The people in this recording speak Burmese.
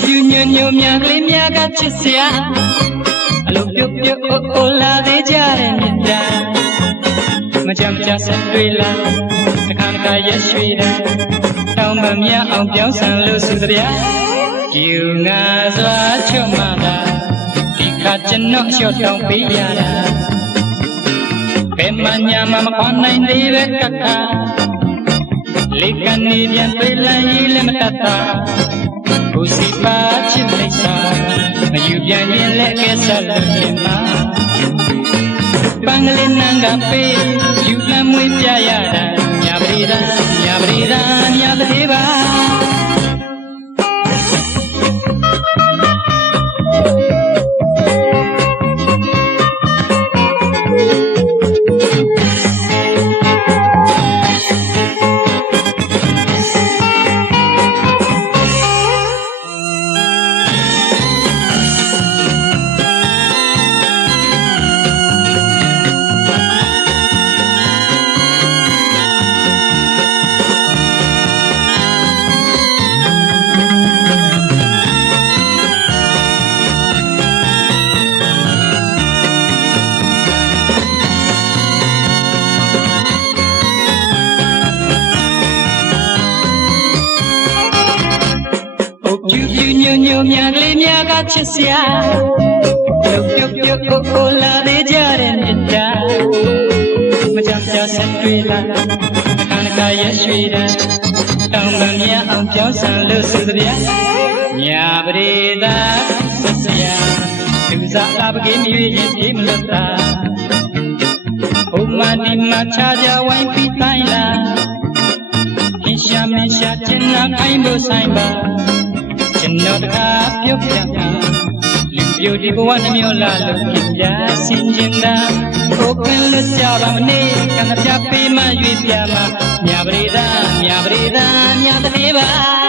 ပြူညွညွများကလေးများကချစ်စရာအလိုပြုတ်ပြုတ်အိုအိုလာသေးကြတဲ့မြတ်တာမကြမ်းမကြဆက်တွေ့လာတခါတခါရက်ရွှေတာတောင်းမမြအောင်ပြောင်းဆန်လို့စုသဗျာကျူငါစွာချွတ်မှသာဒီခါကျွန်တော်လျှော့တောင်းပေးရတာဘယ်မှညာမှမခွန်နိုင်သေးပဲကတ်တာလေကနေပြန်ပြေးလိုက်ရေးလည်းမတတ်တာ ကိုစီပါချစ်လိုက်စာမယူပြန်ရင်လည်းကဲဆက်လို့ဖြစ်မှာပန်းကလေးနန်းကပေးယူလမ်းမွေးပြရတာညာပရိဒါညာပရိဒါညာတည်းပါ ပုတ်ပြူပြူညွညွများကလေးများကချစ်စရာပြုတ်ပြုတ်ပြုတ်အိုအိုလာသေးကြတဲ့မြတ်တာမကြမ်းကြဆက်တွေ့လာအခါတခါရက်ရွှေတာတောင်းပန်မြအောင်ပြောင်းဆန်လို့ဆိုသဗျာညာပရိသာဆက်စရာသူစားလာပကေးမြွေရင်ပြေးမလို့တာဘုံမဒီမှာခြားကြဝိုင်းပြီးတိုင်းလာခင်ရှာမင်း ရှာကျင်နာခိုင်းဖို့ဆိုင်ပါကျွန်တော်တကားပြုတ်ပြတာလူပြိုဒီဘဝနှမျိုးလာလို့ပြပြစင်ကျင်တာကိုခွင်လွတ်ကြပါမနေကံပြပေးမှရွေးပြမှာမြာပရိသာမြာပရိသာမြာတည်းပါ